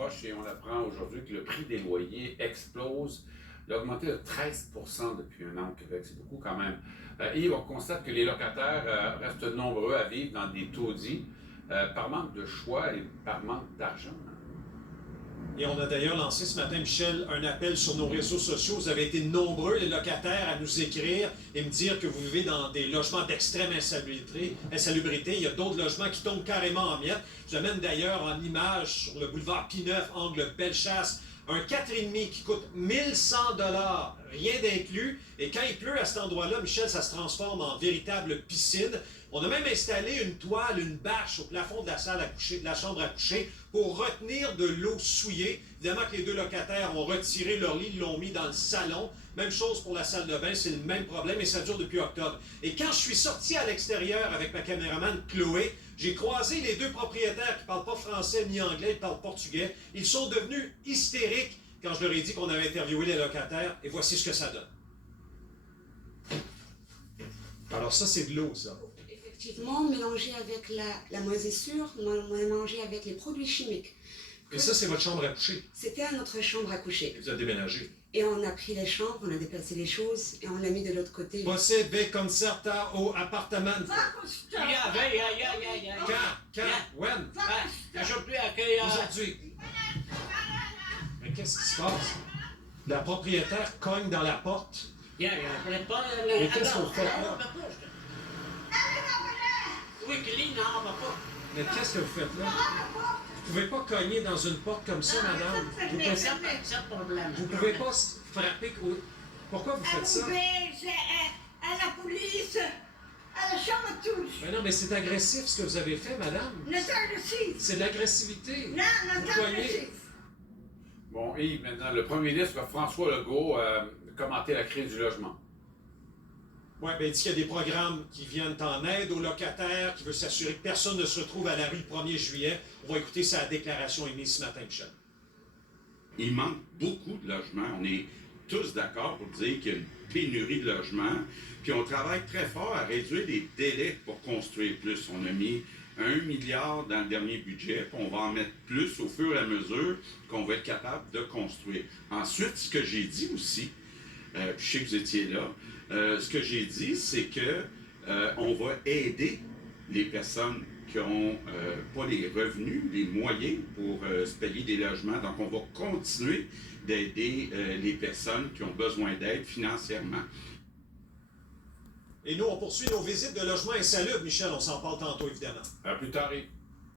approche et on apprend aujourd'hui que le prix des loyers explose. Il a augmenté de 13% depuis un an au Québec, c'est beaucoup quand même. Et on constate que les locataires restent nombreux à vivre dans des taudis par manque de choix et par manque d'argent. Et on a d'ailleurs lancé ce matin, Michel, un appel sur nos réseaux sociaux. Vous avez été nombreux, les locataires, à nous écrire et me dire que vous vivez dans des logements d'extrême insalubrité. Il y a d'autres logements qui tombent carrément en miettes. Je vous amène d'ailleurs en image sur le boulevard P9, angle Bellechasse, un 4,5 qui coûte 1100 $, rien d'inclus. Et quand il pleut à cet endroit-là, Michel, ça se transforme en véritable piscine. On a même installé une toile, une bâche au plafond de la salle à coucher, de la chambre à coucher, pour retenir de l'eau souillée. Évidemment que les deux locataires ont retiré leur lit, l'ont mis dans le salon. Même chose pour la salle de bain, c'est le même problème et ça dure depuis octobre. Et quand je suis sorti à l'extérieur avec ma caméraman Chloé, j'ai croisé les deux propriétaires qui ne parlent pas français ni anglais, ils parlent portugais. Ils sont devenus hystériques quand je leur ai dit qu'on avait interviewé les locataires et voici ce que ça donne. Alors ça, c'est de l'eau, ça. Effectivement, mélangé avec la moisissure, mélangé avec les produits chimiques. Et ça, c'est votre chambre à coucher. C'était notre chambre à coucher. Vous avez déménagé. Et on a pris les chambres, on a déplacé les choses et on l'a mis de l'autre côté. Você vê consertar o apartamento. Quand? When? Aujourd'hui. Mais qu'est-ce qui se passe? La propriétaire cogne dans la porte. Mais qu'est-ce que vous faites là? Mais qu'est-ce que vous faites là? Vous pouvez pas cogner dans une porte comme ça, madame. Vous pouvez pas frapper. Pourquoi vous faites ça? À la police, à la chambre à touche. Mais non, mais c'est agressif ce que vous avez fait, madame. C'est agressif. C'est de l'agressivité. Non, c'est agressif. Bon, et maintenant, le premier ministre François Legault a commenté la crise du logement. Oui, bien, il dit qu'il y a des programmes qui viennent en aide aux locataires, qui veulent s'assurer que personne ne se retrouve à la rue le 1er juillet. On va écouter sa déclaration émise ce matin, Michel. Il manque beaucoup de logements. On est tous d'accord pour dire qu'il y a une pénurie de logements. Puis on travaille très fort à réduire les délais pour construire plus. On a mis 1 milliard dans le dernier budget, puis on va en mettre plus au fur et à mesure qu'on va être capable de construire. Ensuite, ce que j'ai dit aussi, puis je sais que vous étiez là, ce que j'ai dit, c'est que on va aider les personnes qui n'ont pas les revenus, les moyens pour se payer des logements. Donc, on va continuer d'aider les personnes qui ont besoin d'aide financièrement. Et nous, on poursuit nos visites de logements insalubres, Michel. On s'en parle tantôt, évidemment. À plus tard, Yves.